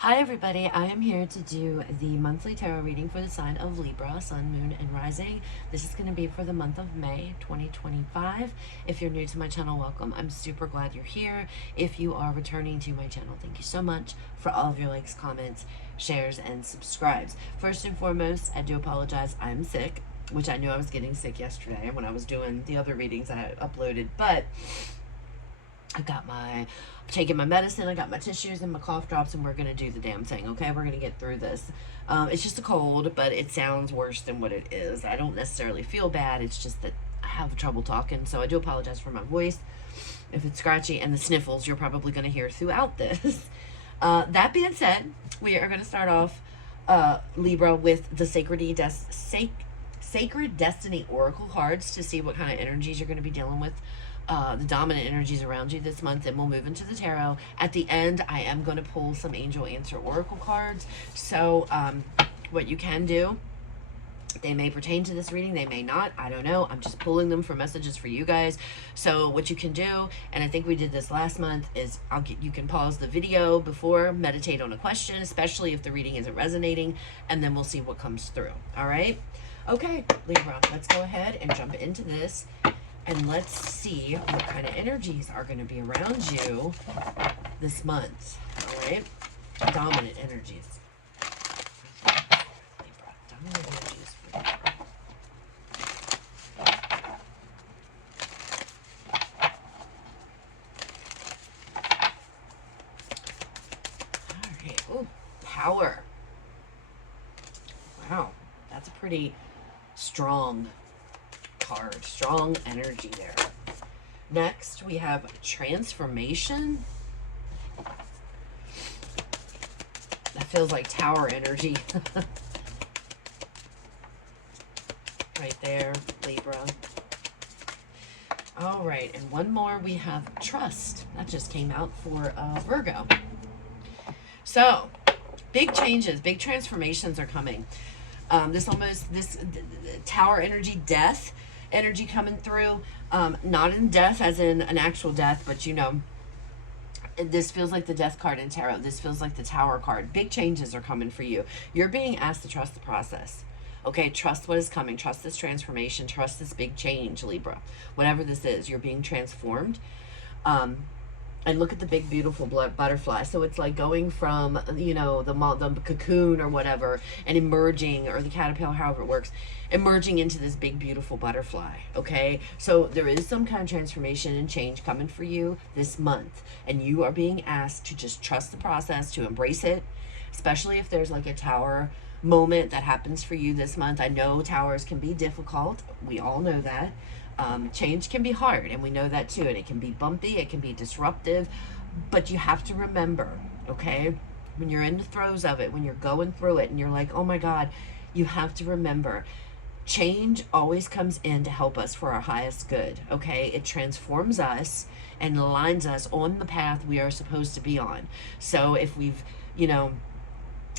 Hi everybody, I am here to do the monthly tarot reading for the sign of Libra, Sun, Moon, and Rising. This is going to be for the month of May 2025. If you're new to my channel, welcome. I'm super glad you're here. If you are returning to my channel, thank you so much for all of your likes, comments, shares, and subscribes. First and foremost, I do apologize. I'm sick, which I knew I was getting sick yesterday when I was doing the other readings I uploaded, but I'm taking my medicine, I got my tissues and my cough drops, and we're going to do the damn thing, okay? We're going to get through this. It's just a cold, but it sounds worse than what it is. I don't necessarily feel bad. It's just that I have trouble talking, so I do apologize for my voice. If it's scratchy, and the sniffles you're probably going to hear throughout this. That being said, we are going to start off, Libra, with the Sacred Destiny Oracle cards to see what kind of energies you're going to be dealing with. The dominant energies around you this month, and we'll move into the tarot. At the end, I am going to pull some angel answer oracle cards. So what you can do, they may pertain to this reading, they may not, I don't know. I'm just pulling them for messages for you guys. So what you can do, and I think we did this last month, is you can pause the video before, meditate on a question, especially if the reading isn't resonating, and then we'll see what comes through. All right, okay, Libra, let's go ahead and jump into this. And let's see what kind of energies are going to be around you this month. All right? Dominant energies. Libra. Dominant energies for Libra. All right. Oh, power. Wow. That's a pretty strong card. Strong energy there. Next, we have transformation. That feels like tower energy. Right there, Libra. All right, and one more, we have trust. That just came out for Virgo. So, big changes, big transformations are coming. This tower energy, death energy coming through, not in death as in an actual death, but you know, this feels like the death card in tarot. This feels like the tower card. Big changes are coming for you. You're being asked to trust the process. Okay, trust what is coming. Trust this transformation. Trust this big change, Libra. Whatever this is, you're being transformed. And look at the big, beautiful butterfly. So it's like going from, you know, the cocoon or whatever, and emerging, or the caterpillar, however it works, emerging into this big, beautiful butterfly, okay? So there is some kind of transformation and change coming for you this month. And you are being asked to just trust the process, to embrace it, especially if there's like a tower moment that happens for you this month. I know towers can be difficult. We all know that. Change can be hard, and we know that too, and it can be bumpy, it can be disruptive, but you have to remember, okay, when you're in the throes of it, when you're going through it and you're like, oh my God, you have to remember, change always comes in to help us for our highest good, okay? It transforms us and aligns us on the path we are supposed to be on. So if we've, you know,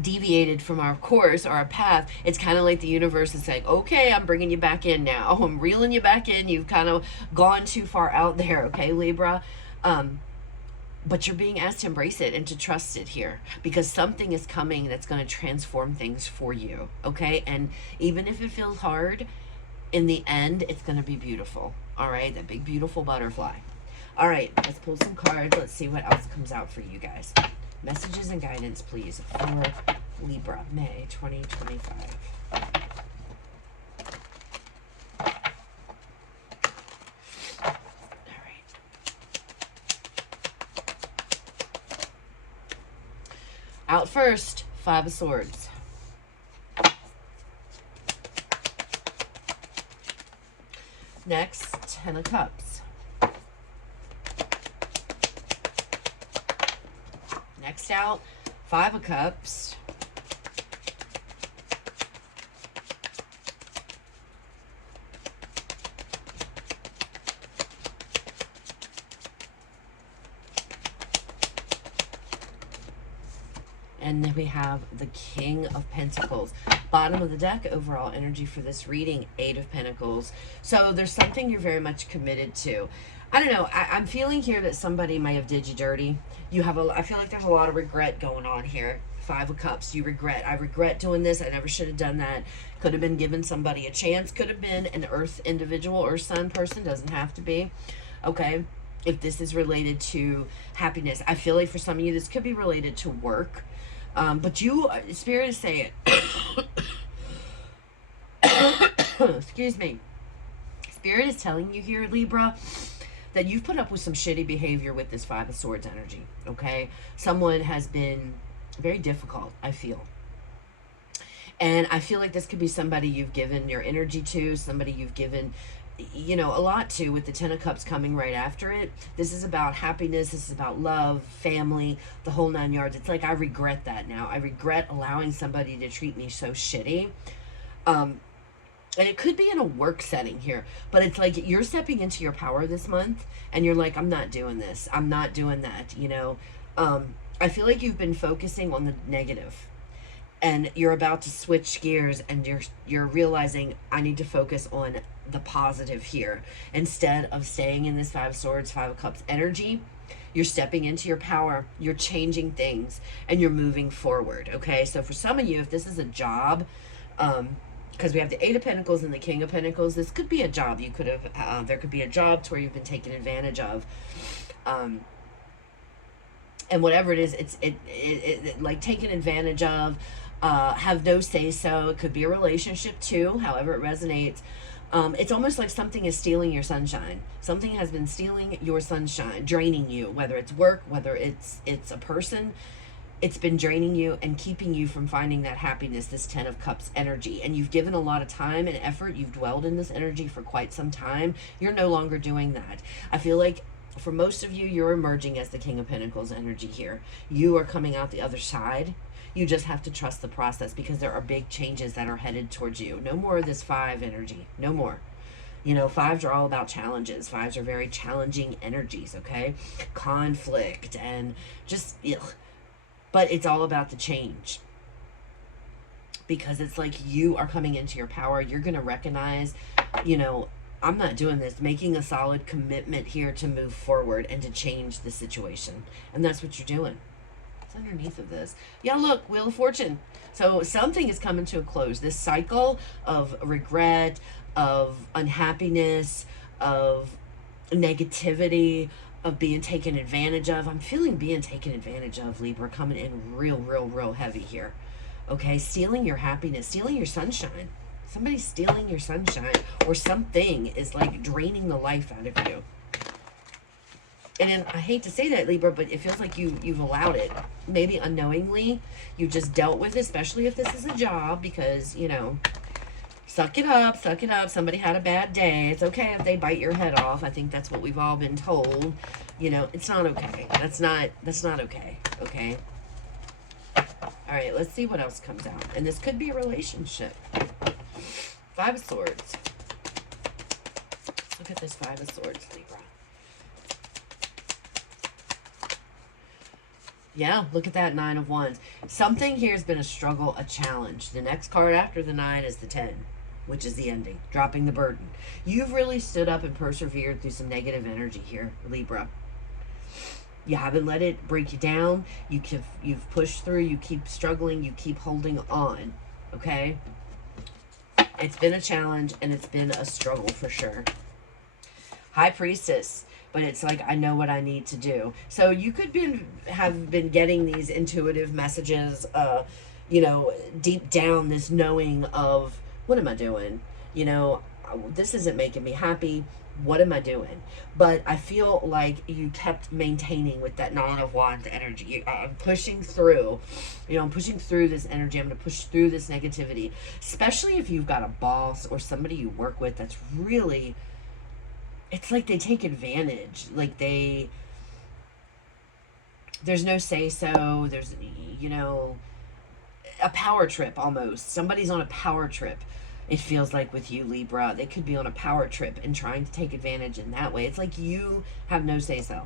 deviated from our course or our path, it's kind of like the universe is saying, okay, I'm bringing you back in now. I'm reeling you back in. You've kind of gone too far out there, okay, Libra? But you're being asked to embrace it and to trust it here, because something is coming that's going to transform things for you, okay? And even if it feels hard, in the end, it's going to be beautiful, all right? That big, beautiful butterfly. All right, let's pull some cards. Let's see what else comes out for you guys. Messages and guidance, please, for Libra, May 2025. All right. Out first, Five of Swords. Next, Ten of Cups. Next out, Five of Cups. And then we have the King of Pentacles. Bottom of the deck, overall energy for this reading, Eight of Pentacles. So there's something you're very much committed to. I don't know. I'm feeling here that somebody might have did you dirty. You have I feel like there's a lot of regret going on here. Five of Cups. You regret. I regret doing this. I never should have done that. Could have been given somebody a chance. Could have been an Earth individual or Sun person. Doesn't have to be. Okay. If this is related to happiness, I feel like for some of you this could be related to work. But you, Spirit is saying, excuse me. Spirit is telling you here, Libra, that you've put up with some shitty behavior with this Five of Swords energy, okay? Someone has been very difficult, I feel. And I feel like this could be somebody you've given your energy to, somebody you've given, you know, a lot to, with the Ten of Cups coming right after it. This is about happiness. This is about love, family, the whole 9 yards. It's like, I regret that now. I regret allowing somebody to treat me so shitty. And it could be in a work setting here, but it's like you're stepping into your power this month and you're like, I'm not doing this. I'm not doing that. You know, I feel like you've been focusing on the negative and you're about to switch gears and you're realizing I need to focus on the positive here instead of staying in this Five of Swords, Five of Cups energy. You're stepping into your power, you're changing things, and you're moving forward. Okay. So for some of you, if this is a job, because we have the Eight of Pentacles and the King of Pentacles, this could be a job you could have, there could be a job to where you've been taken advantage of. And whatever it is, it's like taken advantage of, have no say so. It could be a relationship too, however it resonates. It's almost like something is stealing your sunshine. Something has been stealing your sunshine, draining you, whether it's work, whether it's a person. It's been draining you and keeping you from finding that happiness, this Ten of Cups energy. And you've given a lot of time and effort. You've dwelled in this energy for quite some time. You're no longer doing that. I feel like for most of you, you're emerging as the King of Pentacles energy here. You are coming out the other side. You just have to trust the process because there are big changes that are headed towards you. No more of this Five energy. No more. You know, fives are all about challenges. Fives are very challenging energies, okay? Conflict and just, ugh. But it's all about the change. Because it's like you are coming into your power. You're going to recognize, you know, I'm not doing this. Making a solid commitment here to move forward and to change the situation. And that's what you're doing. It's underneath of this. Yeah, look, Wheel of Fortune. So something is coming to a close. This cycle of regret, of unhappiness, of negativity, of being taken advantage of. I'm feeling being taken advantage of, Libra, coming in real heavy here. Okay, stealing your happiness, stealing your sunshine. Somebody's stealing your sunshine, or something is like draining the life out of you. And then, I hate to say that, Libra, but it feels like you've allowed it. Maybe unknowingly, you just dealt with it, especially if this is a job, because, you know, suck it up, suck it up. Somebody had a bad day. It's okay if they bite your head off. I think that's what we've all been told. You know, it's not okay. That's not okay. Okay. All right, let's see what else comes out. And this could be a relationship. Five of Swords. Look at this Five of Swords, Libra. Yeah, look at that Nine of Wands. Something here has been a struggle, a challenge. The next card after the 9 is the 10, which is the ending, dropping the burden. You've really stood up and persevered through some negative energy here, Libra. You haven't let it break you down. You've pushed through. You keep struggling. You keep holding on. Okay? It's been a challenge and it's been a struggle for sure. High Priestess. But it's like, I know what I need to do. So you could have been getting these intuitive messages, you know, deep down, this knowing of, what am I doing? You know, this isn't making me happy. What am I doing? But I feel like you kept maintaining with that Nine of Wands energy. I'm pushing through. You know, I'm pushing through this energy. I'm going to push through this negativity. Especially if you've got a boss or somebody you work with that's really... It's like they take advantage. Like there's no say-so. There's, you know, a power trip almost. Somebody's on a power trip. It feels like with you, Libra. They could be on a power trip and trying to take advantage in that way. It's like you have no say-so.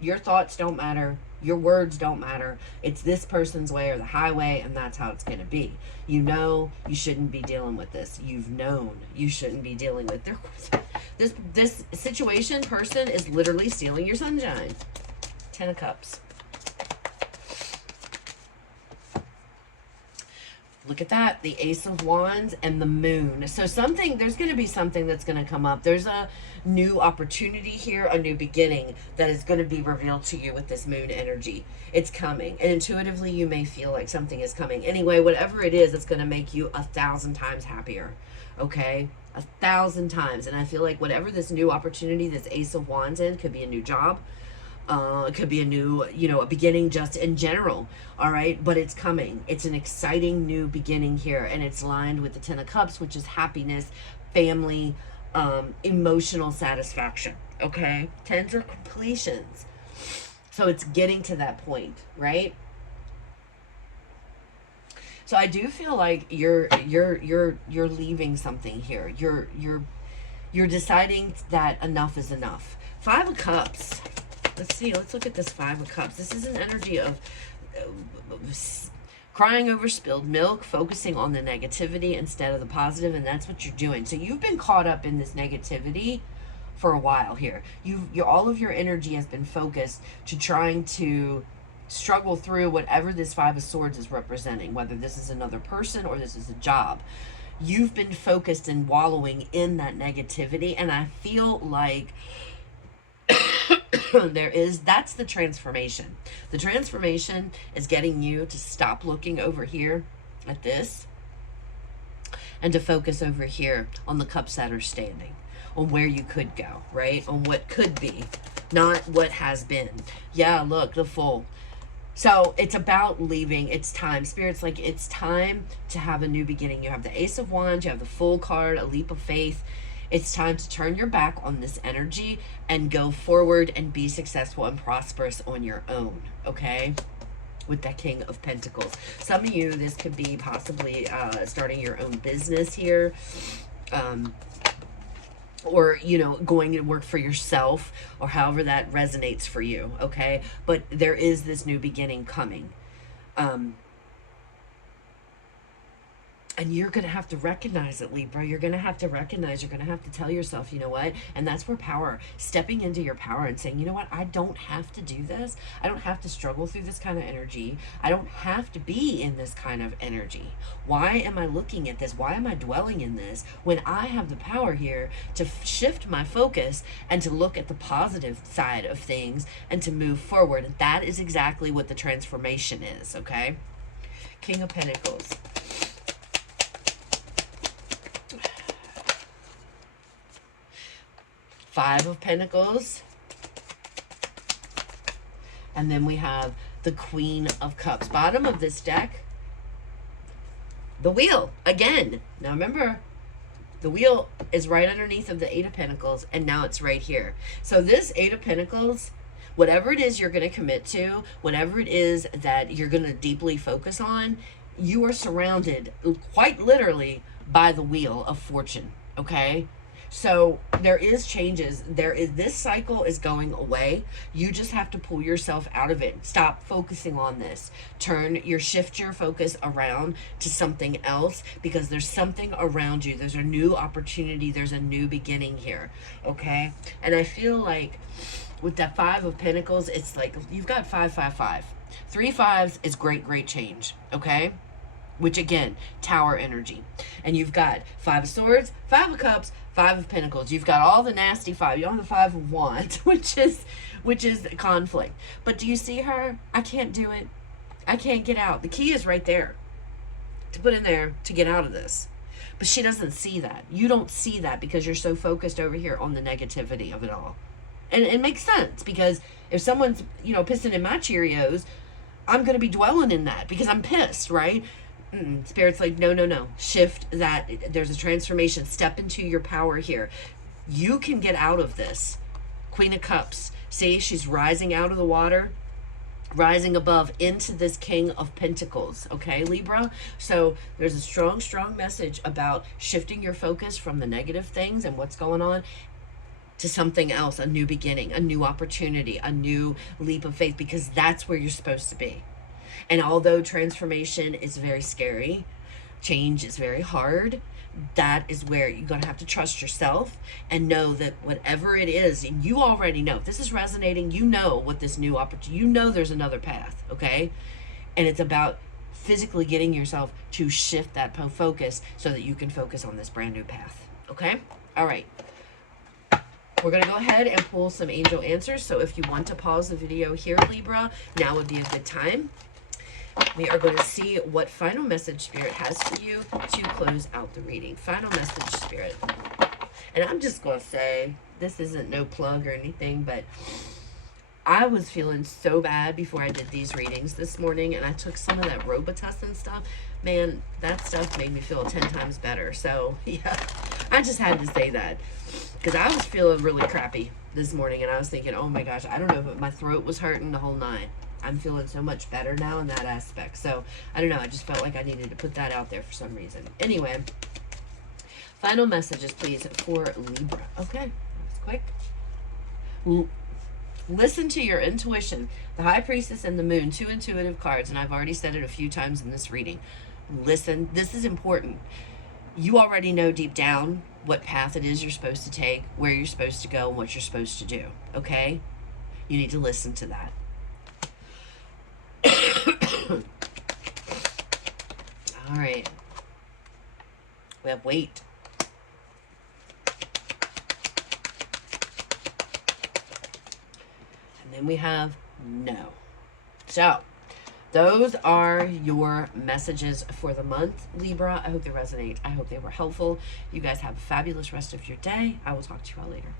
Your thoughts don't matter. Your words don't matter. It's this person's way or the highway, and that's how it's going to be. You know you shouldn't be dealing with this. You've known you shouldn't be dealing with this situation. Person is literally stealing your sunshine. 10 of Cups. Look at that, the Ace of Wands and the Moon. So there's going to be something that's going to come up. There's a new opportunity here, a new beginning that is going to be revealed to you with this Moon energy. It's coming. And intuitively, you may feel like something is coming. Anyway, whatever it is, it's going to make you 1,000 times happier. Okay? 1,000 times. And I feel like whatever this new opportunity, this Ace of Wands in, could be a new job. It could be a new, a beginning just in general. All right. But it's coming. It's an exciting new beginning here. And it's lined with the 10 of Cups, which is happiness, family, emotional satisfaction. Okay. Tens are completions. So it's getting to that point, right? So I do feel like you're leaving something here. You're deciding that enough is enough. 5 of Cups. Let's see. Let's look at this 5 of Cups. This is an energy of crying over spilled milk, focusing on the negativity instead of the positive, and that's what you're doing. So you've been caught up in this negativity for a while here. All of your energy has been focused to trying to struggle through whatever this 5 of Swords is representing, whether this is another person or this is a job. You've been focused and wallowing in that negativity, and I feel like that's the transformation. The transformation is getting you to stop looking over here at this and to focus over here on the cups that are standing, on where you could go, right? On what could be, not what has been. Yeah, look, the Fool. So it's about leaving. It's time. Spirit's like, it's time to have a new beginning. You have the Ace of Wands, you have the Fool card, a leap of faith. It's time to turn your back on this energy and go forward and be successful and prosperous on your own, okay? With that King of Pentacles. Some of you, this could be possibly starting your own business here. Or, going to work for yourself, or however that resonates for you, okay? But there is this new beginning coming. And you're going to have to recognize it, Libra. You're going to have to recognize, you're going to have to tell yourself, you know what? And that's where power, stepping into your power and saying, you know what? I don't have to do this. I don't have to struggle through this kind of energy. I don't have to be in this kind of energy. Why am I looking at this? Why am I dwelling in this when I have the power here to shift my focus and to look at the positive side of things and to move forward? That is exactly what the transformation is, okay? King of Pentacles. 5 of Pentacles. And then we have the Queen of Cups. Bottom of this deck, the Wheel again. Now remember, the Wheel is right underneath of the 8 of Pentacles, and now it's right here. So this 8 of Pentacles, whatever it is you're going to commit to, whatever it is that you're going to deeply focus on, you are surrounded quite literally by the Wheel of Fortune, okay? So there is changes. This cycle is going away. You just have to pull yourself out of it. Stop focusing on this. Shift your focus around to something else, because there's something around you. There's a new opportunity. There's a new beginning here. Okay. And I feel like with that 5 of Pentacles, it's like you've got 5, 5, 5. 3 5s is great, great change. Okay. Which again, Tower energy. And you've got 5 of Swords, 5 of Cups, 5 of Pentacles. You've got all the nasty 5. You don't have the 5 of Wands, which is conflict. But do you see her? I can't do it. I can't get out. The key is right there to put in there to get out of this. But she doesn't see that. You don't see that because you're so focused over here on the negativity of it all. And it makes sense, because if someone's, pissing in my Cheerios, I'm going to be dwelling in that because I'm pissed, right? Spirit's like, no. Shift that. There's a transformation. Step into your power here. You can get out of this. Queen of Cups. See, she's rising out of the water, rising above into this King of Pentacles. Okay, Libra? So there's a strong, strong message about shifting your focus from the negative things and what's going on to something else, a new beginning, a new opportunity, a new leap of faith, because that's where you're supposed to be. And although transformation is very scary, change is very hard, that is where you're going to have to trust yourself and know that whatever it is, and you already know, if this is resonating, you know what this new opportunity, you know there's another path, okay? And it's about physically getting yourself to shift that focus so that you can focus on this brand new path, okay? All right. We're going to go ahead and pull some angel answers. So if you want to pause the video here, Libra, now would be a good time. We are going to see what final message Spirit has for you to close out the reading. Final message, Spirit. And I'm just going to say, this isn't no plug or anything, but I was feeling so bad before I did these readings this morning, and I took some of that Robitussin stuff. Man, that stuff made me feel 10 times better. So, yeah, I just had to say that because I was feeling really crappy this morning, and I was thinking, oh my gosh, I don't know if my throat was hurting the whole night. I'm feeling so much better now in that aspect. So, I don't know. I just felt like I needed to put that out there for some reason. Anyway, final messages, please, for Libra. Okay, that's quick. Listen to your intuition. The High Priestess and the Moon, 2 intuitive cards, and I've already said it a few times in this reading. Listen. This is important. You already know deep down what path it is you're supposed to take, where you're supposed to go, and what you're supposed to do. Okay? You need to listen to that. All right. We have wait. And then we have no. So, those are your messages for the month, Libra. I hope they resonate. I hope they were helpful. You guys have a fabulous rest of your day. I will talk to you all later.